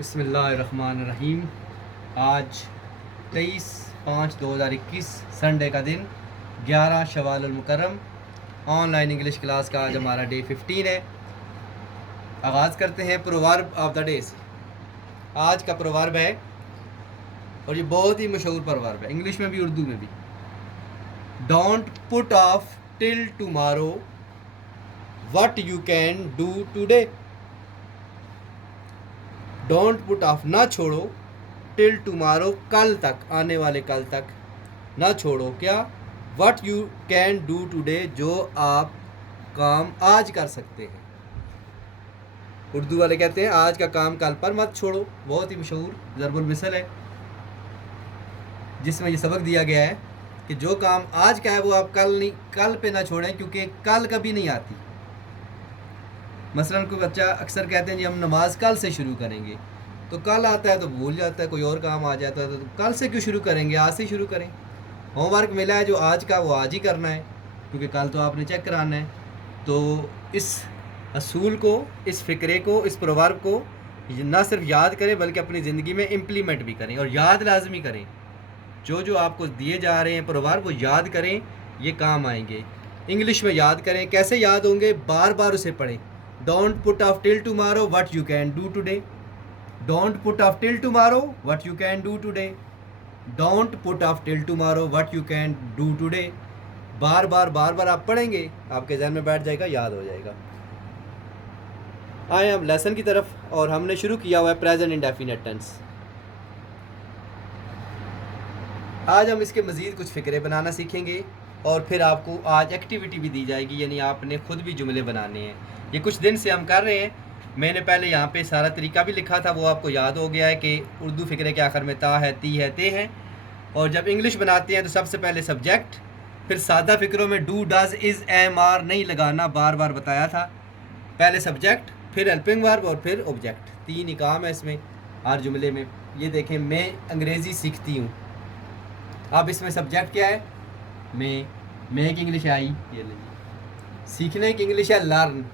बिस्मिल्लाहिर्रहमानिर्रहीम। आज 23/5/2021 संडे का दिन 11 शवाल मुकर्रम। ऑनलाइन इंग्लिश क्लास का आज हमारा डे 15 है। आगाज़ करते हैं प्रोवर्ब ऑफ द डे से। आज का प्रोवर्ब है और ये बहुत ही मशहूर प्रोवर्ब है, इंग्लिश में भी उर्दू में भी। Don't put off till tomorrow what you can do today. Don't put of, ना छोड़ो, टिल टुमारो, कल तक, आने वाले कल तक ना छोड़ो क्या, what you can do today, जो आप काम आज कर सकते हैं। उर्दू वाले कहते हैं आज का काम कल पर मत छोड़ो। बहुत ही मशहूर ज़रबुल मिसल है जिसमें ये सबक दिया गया है कि जो काम आज का है वो आप कल पे ना छोड़ें, क्योंकि कल कभी नहीं आती। मसलन कोई बच्चा अक्सर कहते हैं जी हम नमाज कल से शुरू करेंगे, तो कल आता है तो भूल जाता है, कोई और काम आ जाता है, तो कल से क्यों शुरू करेंगे, आज से शुरू करें। होमवर्क मिला है जो आज का वो आज ही करना है, क्योंकि कल तो आपने चेक कराना है। तो इस असूल को, इस फ़िक्रे को, इस प्रोवर्ब को ना सिर्फ याद करें बल्कि अपनी ज़िंदगी में इम्प्लीमेंट भी करें, और याद लाजमी करें। जो आपको दिए जा रहे हैं प्रोवर्ब वो याद करें, ये काम आएंगे। इंग्लिश में याद करें, कैसे याद होंगे, बार बार उसे पढ़ें। Don't put off till tomorrow what you can do today. Don't put off till tomorrow what you can do today. Don't put off till tomorrow what you can do today. बार बार आप पढ़ेंगे, आपके जहन में बैठ जाएगा, याद हो जाएगा। आए हम लेसन की तरफ, और हमने शुरू किया हुआ है प्रेजेंट इंडेफिनिट टेंस। आज हम इसके मज़ीद कुछ फ़िक्रे बनाना सीखेंगे, और फिर आपको आज एक्टिविटी भी दी जाएगी, यानी आपने ख़ुद भी जुमले बनाने हैं। ये कुछ दिन से हम कर रहे हैं। मैंने पहले यहाँ पे सारा तरीका भी लिखा था, वो आपको याद हो गया है कि उर्दू फ़िक्रे के आखिर में ता है, ती है, ते हैं। और जब इंग्लिश बनाते हैं तो सबसे पहले सब्जेक्ट, फिर सादा फ़िक्रों में do, does, is, am, are नहीं लगाना, बार बार बताया था। पहले सब्जेक्ट, फिर हेल्पिंग वर्ब और फिर ऑब्जेक्ट। 3 ही काम है इसमें हर जुमले में। ये देखें, मैं अंग्रेज़ी सीखती हूँ। अब इसमें सब्जेक्ट क्या है, मैं की इंग्लिश आई, ये लीजिए। सीखने की इंग्लिश है लर्न,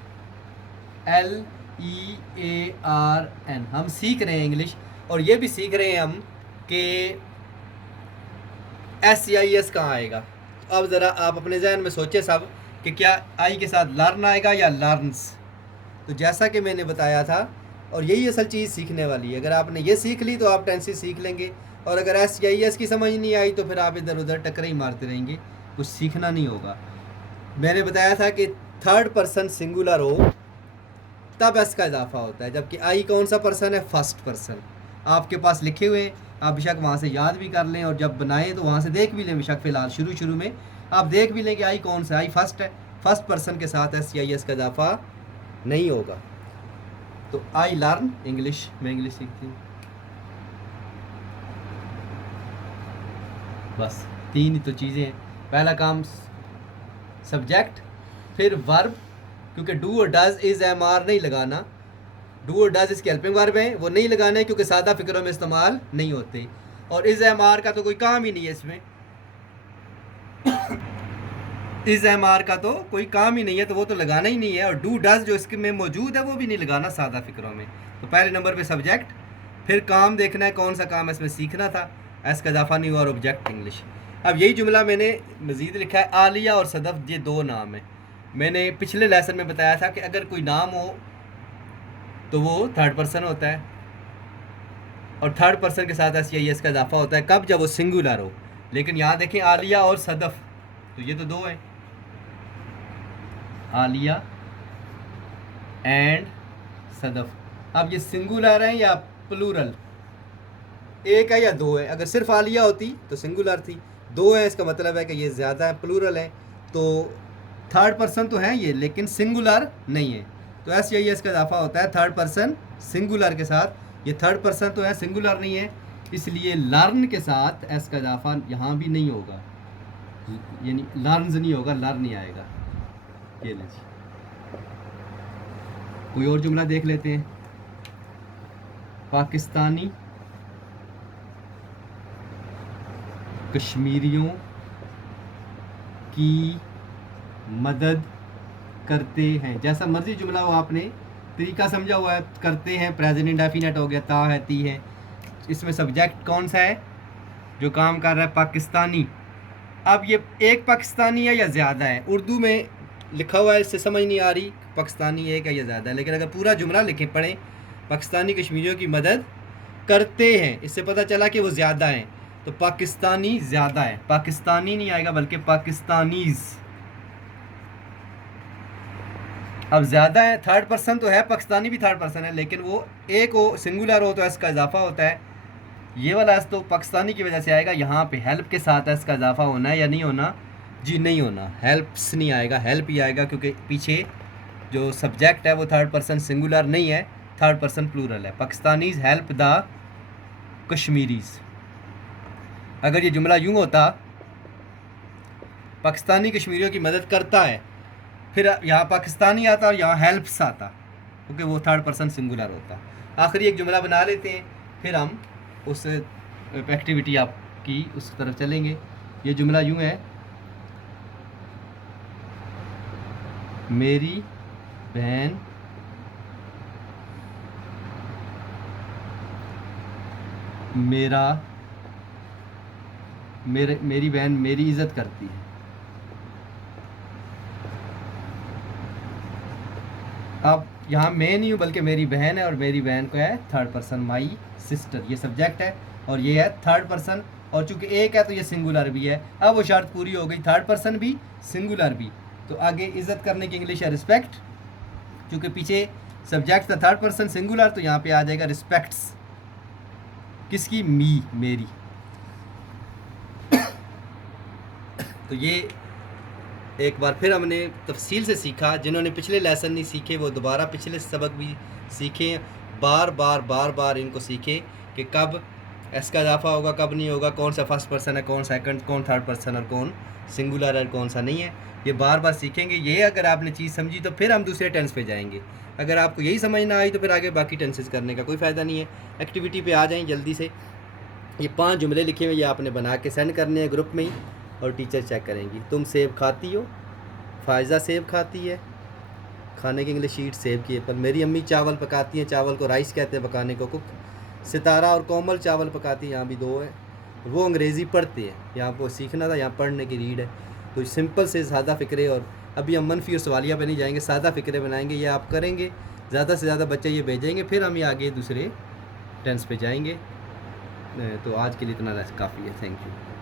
LEARN। हम सीख रहे हैं इंग्लिश, और ये भी सीख रहे हैं हम कि SCIS कहाँ आएगा। अब ज़रा आप अपने जहन में सोचें सब कि क्या आई के साथ लर्न आएगा या लर्न्स। तो जैसा कि मैंने बताया था, और यही असल चीज़ सीखने वाली है। अगर आपने ये सीख ली तो आप टेंसेस सीख लेंगे, और अगर SCIS की समझ नहीं आई तो फिर आप इधर उधर टकरे ही मारते रहेंगे, कुछ सीखना नहीं होगा। मैंने बताया था कि थर्ड पर्सन सिंगुलर हो तब एस का इजाफा होता है, जबकि आई कौन सा पर्सन है, फर्स्ट पर्सन। आपके पास लिखे हुए हैं, आप बेशक वहाँ से याद भी कर लें, और जब बनाएं तो वहाँ से देख भी लें। बेशक फ़िलहाल शुरू में आप देख भी लें कि आई कौन सा, आई फर्स्ट है। फर्स्ट पर्सन के साथ SCIS का इजाफा नहीं होगा। तो आई लर्न इंग्लिश, मैं इंग्लिश सीखती हूँ। बस 3 ही तो चीज़ें हैं। पहला काम सब्जेक्ट, फिर वर्ब, क्योंकि डू और डज, इज़, एम, आर नहीं लगाना। डू और डज इसके हेल्पिंग वर्ब हैं, वो नहीं लगाने क्योंकि सादा फ़िक्रों में इस्तेमाल नहीं होते। और इज़, एम, आर का तो कोई काम ही नहीं है इसमें। इज़, एम, आर का तो कोई काम ही नहीं है, तो वो तो लगाना ही नहीं है। और डू डज जो इसके में मौजूद है वो भी नहीं लगाना सादा फ़िक्रों में। तो पहले नंबर पे सब्जेक्ट, फिर काम देखना है कौन सा काम इसमें सीखना था, एस का इजाफा नहीं हुआ, और ऑब्जेक्ट इंग्लिश। अब यही जुमला मैंने मज़ीद लिखा है, आलिया और सदफ़, ये 2 नाम हैं। मैंने पिछले लेसन में बताया था कि अगर कोई नाम हो तो वो थर्ड पर्सन होता है, और थर्ड पर्सन के साथ SCIS का इजाफा होता है कब, जब वो सिंगुलर हो। लेकिन यहाँ देखें आलिया और सदफ़, तो ये तो 2 हैं, आलिया एंड सदफ़। अब ये सिंगुलर है या प्लूरल, एक है या 2 है। अगर सिर्फ आलिया होती तो सिंगुलर थी, 2 है इसका मतलब है कि ये ज़्यादा है, प्लूरल है। तो थर्ड पर्सन तो है ये, लेकिन सिंगुलर नहीं है। तो SCIS का इजाफा होता है थर्ड पर्सन सिंगुलर के साथ। ये थर्ड पर्सन तो है, सिंगुलर नहीं है, इसलिए लर्न के साथ एस का इजाफा यहाँ भी नहीं होगा, यानी लर्न्स नहीं होगा, लर्न नहीं आएगा। ये लीजिए, कोई और जुमला देख लेते हैं। पाकिस्तानी कश्मीरियों की मदद करते हैं। जैसा मर्जी जुमला हो आपने तरीका समझा हुआ है, करते हैं, प्रेजेंट इंडेफिनिट हो गया, ता है, ती है। इसमें सब्जेक्ट कौन सा है जो काम कर रहा है? पाकिस्तानी। अब ये एक पाकिस्तानी है या ज़्यादा है? उर्दू में लिखा हुआ है, इससे समझ नहीं आ रही पाकिस्तानी एक है या ज़्यादा है, लेकिन अगर पूरा जुमला लिखें पढ़ें, पाकिस्तानी कश्मीरियों की मदद करते हैं, इससे पता चला कि वो ज़्यादा हैं, तो पाकिस्तानी ज़्यादा है, पाकिस्तानी नहीं आएगा बल्कि पाकिस्तानीज़। अब ज़्यादा है, थर्ड पर्सन तो है, पाकिस्तानी भी थर्ड पर्सन है, लेकिन वो एक हो सिंगुलर हो तो एस का इजाफा होता है। ये वाला एस तो पाकिस्तानी की वजह से आएगा। यहाँ पे हेल्प के साथ एस का इजाफा होना है या नहीं होना? जी नहीं होना, हेल्प्स नहीं आएगा, हेल्प ही आएगा, क्योंकि पीछे जो सब्जेक्ट है वो थर्ड पर्सन सिंगुलर नहीं है, थर्ड पर्सन प्लूरल है। Pakistanis help the Kashmiris. अगर ये जुमला यूँ होता, पाकिस्तानी कश्मीरियों की मदद करता है, फिर यहाँ पाकिस्तानी आता और यहाँ हेल्प्स आता, क्योंकि वो थर्ड पर्सन सिंगुलर होता। आखिरी एक जुमला बना लेते हैं, फिर हम उस एक्टिविटी आपकी उस तरफ चलेंगे। ये जुमला यूँ है, मेरी बहन मेरी बहन मेरी इज़्ज़त करती है। अब यहाँ मैं नहीं हूँ बल्कि मेरी बहन है, और मेरी बहन को है थर्ड पर्सन, माई सिस्टर, ये सब्जेक्ट है और ये है थर्ड पर्सन, और चूंकि एक है तो ये सिंगुलर भी है। अब वो शर्त पूरी हो गई, थर्ड पर्सन भी सिंगुलर भी। तो आगे इज़्ज़त करने की इंग्लिश है रिस्पेक्ट, चूँकि पीछे सब्जेक्ट था थर्ड पर्सन सिंगुलर, तो यहाँ पे आ जाएगा रिस्पेक्ट्स। किसकी? मी, मेरी। तो ये एक बार फिर हमने तफसील से सीखा। जिन्होंने पिछले लेसन नहीं सीखे वो दोबारा पिछले सबक भी सीखें, बार बार इनको सीखें कि कब एस का इजाफा होगा, कब नहीं होगा, कौन सा फर्स्ट पर्सन है, कौन सेकंड, कौन थर्ड पर्सन और कौन सिंगुलर है, कौन सा नहीं है। ये बार बार सीखेंगे। ये अगर आपने चीज़ समझी तो फिर हम दूसरे टेंस पे जाएंगे। अगर आपको यही समझ ना आई तो फिर आगे बाकी टेंसेस करने का कोई फ़ायदा नहीं है। एक्टिविटी पे आ जाएँ जल्दी से। ये 5 जुमले लिखे हुए, ये आपने बना के सेंड करने हैं ग्रुप में ही, और टीचर चेक करेंगी। तुम सेब खाती हो? फ़ायज़ा सेब खाती है। खाने की इंग्लिश शीट सेब की है। पर मेरी अम्मी चावल पकाती हैं, चावल को राइस कहते हैं, पकाने को कुक। सितारा और कोमल चावल पकाती हैं, यहाँ भी 2 है। वो अंग्रेज़ी पढ़ते हैं, यहाँ पर सीखना था, यहाँ पढ़ने की रीड है। तो सिंपल से सादा फ़िक्रे, और अभी हम मनफी और सवालिया पे नहीं जाएंगे, सादा फ़िक्रे बनाएंगे। ये आप करेंगे, ज़्यादा से ज़्यादा बच्चे ये भेजेंगे, फिर हम ये आगे दूसरे टेंस पे जाएंगे। तो आज के लिए इतना काफ़ी है। Thank you.